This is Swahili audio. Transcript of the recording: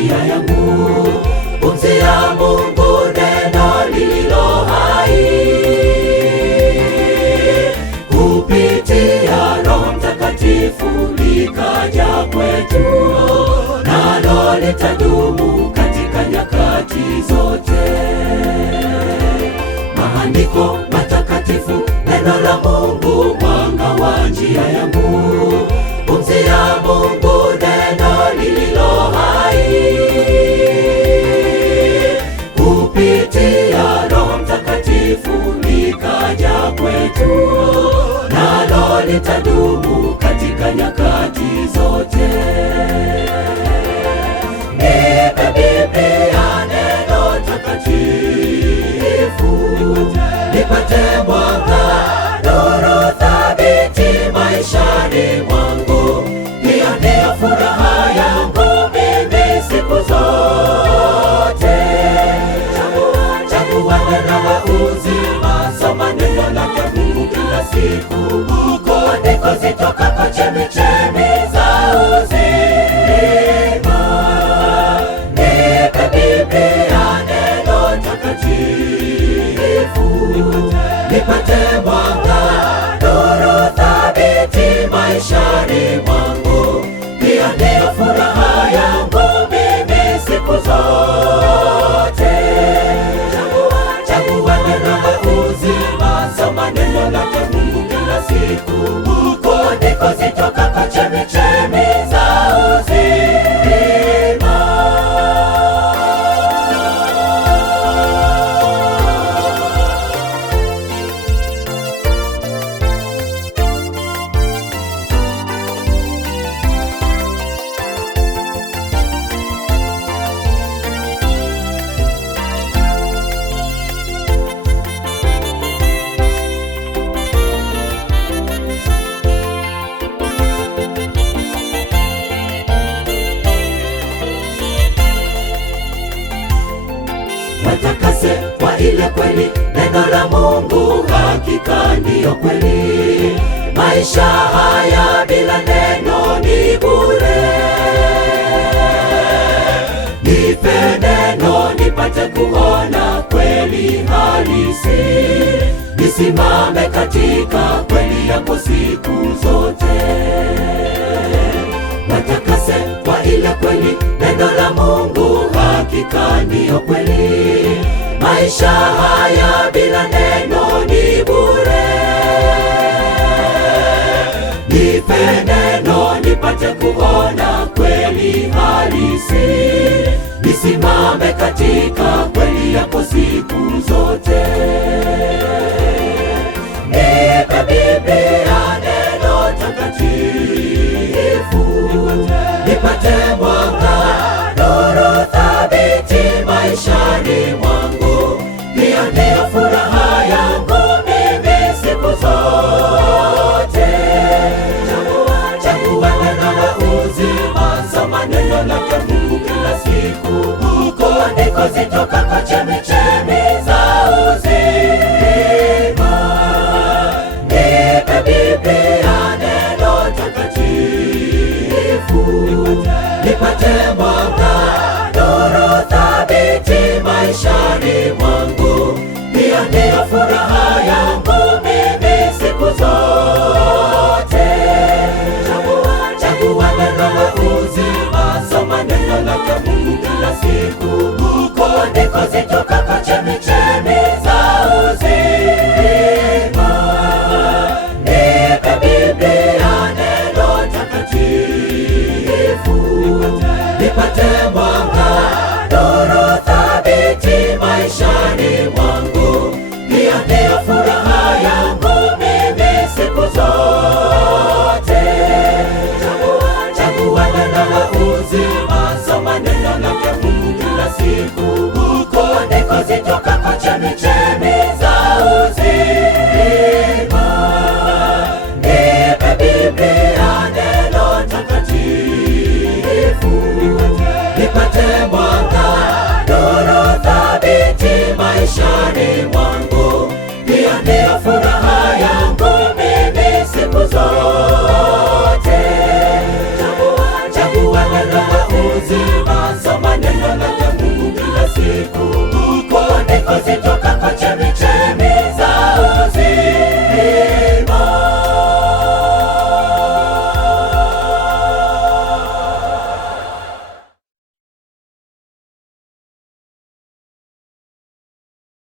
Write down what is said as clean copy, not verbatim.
njia yangu. Pumzi ya Mungu, neno lililo hai, kupitia Roho Mtakatifu likaja kwetu, nalo litadumu katika nyakati zote. Maandiko matakatifu, neno la Mungu, mwanga wa njia yangu. Pumzi ya Mungu, neno lililo hai, kupitia Roho Mtakatifu likaja kwetu, nalo litadumu katika nyakati zote. Nipe Biblia, neno takatifu, nipate mwanga, nuru thabiti maishani mwangu. Hiyo ndiyo furaha yangu mimi siku zote. Chagua neno la uzima, soma neno lake Mungu kila siku. Andiko zitokako chemichemi za uzima. Nipe Biblia, neno takatifu, nipate mwanga, nuru thabiti maishani mwangu. Hiyo ndiyo furaha yangu mimi siku zote. Chagua neno la uzima, soma neno lake Mungu kila siku. Andiko zitokako chemichemi za uzima. Watakase kwa ile kweli, neno la Mungu hakika ndiyo kweli. Maisha haya bila neno ni bure. Nipe neno nipate kuona kweli halisi, nisimame katika kweli yako siku zote. Watakase kwa ile kweli, neno la Mungu hakika ndiyo kweli. Maisha haya bila neno ni bure. Nipe neno nipate kuona kweli halisi, nisimame katika kweli yako siku zote. Nipe Biblia, neno takatifu, nipate mwanga, nuru thabiti maishani mwangu. Hiyo ndiyo furaha yangu mimi siku zote. Chagua neno la uzima, soma neno lake Mungu kila siku. Andiko zitokako chemichemi za uzima. Nipe Biblia, neno takatifu, nipate mwanga, nuru thabiti maishani mwangu. Hiyo ndiyo furaha yangu mimi siku zote. Chagua neno la uzima, soma neno lake Mungu kila siku. Andiko zitokako chemichemi za uzima. Nipe Biblia, neno takatifu, nipate mwanga, nuru thabiti maishani mwangu. Hiyo ndiyo furaha yangu mimi siku zote. Chagua neno la uzima, soma neno lake Mungu kila siku.